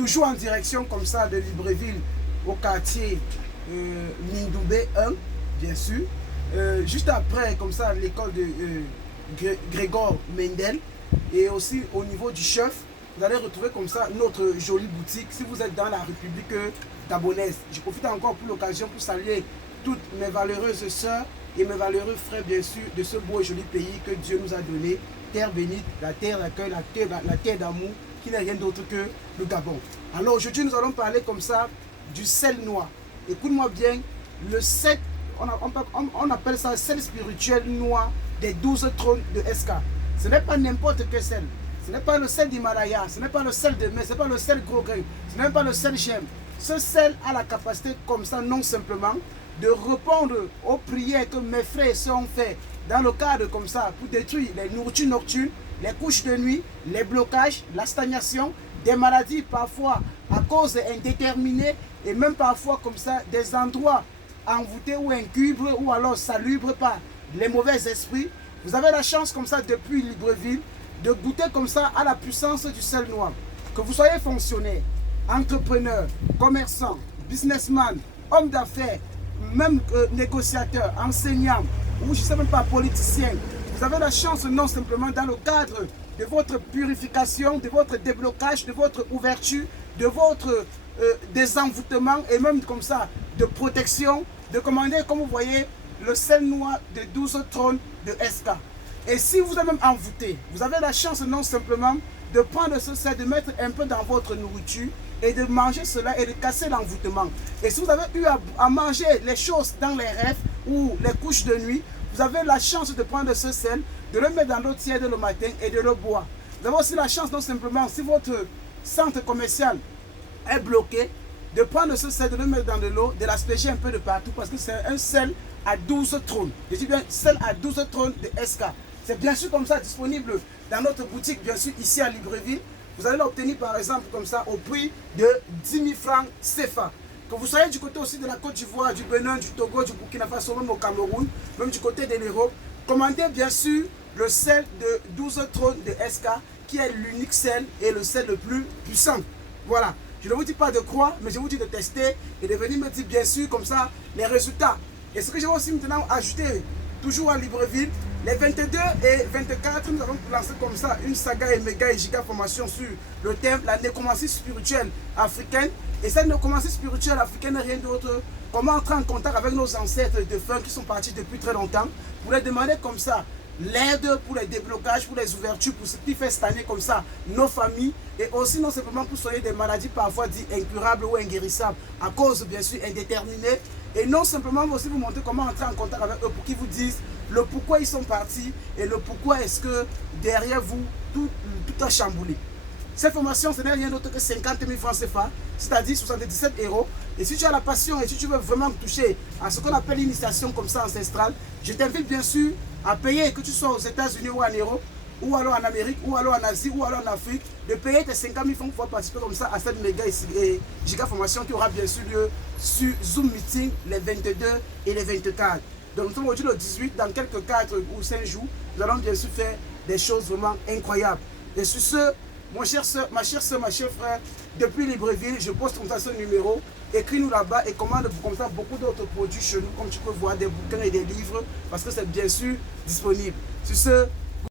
toujours en direction comme ça de Libreville, au quartier Mindoubé 1, bien sûr. Juste après, comme ça, l'école de Grégor Mendel. Et aussi au niveau du chef, vous allez retrouver comme ça notre jolie boutique si vous êtes dans la République gabonaise. Je profite encore pour l'occasion pour saluer toutes mes valeureuses sœurs et mes valeureux frères, bien sûr, de ce beau et joli pays que Dieu nous a donné. Terre bénite, la terre d'accueil, la terre d'amour, qui n'est rien d'autre que le Gabon. Alors aujourd'hui, nous allons parler comme ça du sel noir. Écoute-moi bien, le sel, on appelle ça sel spirituel noir des 12 trônes de SK. Ce n'est pas n'importe quel sel. Ce n'est pas le sel d'Himalaya, ce n'est pas le sel de mai, ce n'est pas le sel gros grain, ce n'est pas le sel gemme. Ce sel a la capacité comme ça, non simplement, de répondre aux prières que mes frères et sœurs ont fait dans le cadre comme ça pour détruire les nourritures nocturnes, les couches de nuit, les blocages, la stagnation, des maladies parfois à cause indéterminée et même parfois comme ça des endroits envoûtés ou incubres ou alors salubres par les mauvais esprits. Vous avez la chance comme ça depuis Libreville de goûter comme ça à la puissance du sel noir. Que vous soyez fonctionnaire, entrepreneur, commerçant, businessman, homme d'affaires, même négociateur, enseignant ou je ne sais même pas politicien, vous avez la chance non simplement dans le cadre de votre purification, de votre déblocage, de votre ouverture, de votre désenvoûtement et même comme ça de protection, de commander comme vous voyez le sel noir de 12 trônes de SK. Et si vous êtes même envoûté, vous avez la chance non simplement de prendre ce sel, de mettre un peu dans votre nourriture et de manger cela et de casser l'envoûtement. Et si vous avez eu à manger les choses dans les rêves ou les couches de nuit, vous avez la chance de prendre ce sel, de le mettre dans l'eau tiède le matin et de le boire. Vous avez aussi la chance non simplement, si votre centre commercial est bloqué, de prendre ce sel, de le mettre dans de l'eau, de l'asperger un peu de partout parce que c'est un sel à 12 trônes. Je dis bien sel à 12 trônes de SK. C'est bien sûr comme ça disponible dans notre boutique, bien sûr ici à Libreville. Vous allez l'obtenir par exemple comme ça au prix de 10 000 francs CFA. Que vous soyez du côté aussi de la Côte d'Ivoire, du Bénin, du Togo, du Burkina Faso, même au Cameroun, même du côté de l'Europe, commandez bien sûr le sel de 12 trônes de SK qui est l'unique sel et le sel le plus puissant. Voilà. Je ne vous dis pas de croire, mais je vous dis de tester et de venir me dire bien sûr comme ça les résultats. Et ce que je vais aussi maintenant ajouter, toujours à Libreville, les 22 et 24, nous allons lancer comme ça une saga et méga et giga formation sur le thème la nécromancie spirituelle africaine. Et cette nécromancie spirituelle africaine n'est rien d'autre comment entrer en contact avec nos ancêtres de feu qui sont partis depuis très longtemps pour les demander comme ça l'aide pour les déblocages, pour les ouvertures, pour ce qui fait cette année comme ça nos familles et aussi non simplement pour soigner des maladies parfois dites incurables ou inguérissables à cause bien sûr indéterminée et non simplement aussi vous montrer comment entrer en contact avec eux pour qu'ils vous disent le pourquoi ils sont partis et le pourquoi est-ce que derrière vous tout a chamboulé. Cette formation, ce n'est rien d'autre que 50 000 francs CFA, c'est-à-dire 77 €. Et si tu as la passion et si tu veux vraiment toucher à ce qu'on appelle l'initiation comme ça ancestrale, je t'invite bien sûr à payer, que tu sois aux États-Unis ou en Europe, ou alors en Amérique, ou alors en Asie, ou alors en Afrique, de payer tes 50 000 francs pour pouvoir participer comme ça à cette méga et giga formation qui aura bien sûr lieu sur Zoom Meeting les 22 et les 24. Donc nous sommes aujourd'hui le 18, dans quelques 4 ou 5 jours, nous allons bien sûr faire des choses vraiment incroyables. Et sur ce, ma chère soeur, ma chère frère, depuis Libreville, je poste comme ça ce numéro. Écris-nous là-bas et commande comme ça beaucoup d'autres produits chez nous, comme tu peux voir, des bouquins et des livres, parce que c'est bien sûr disponible. Sur ce,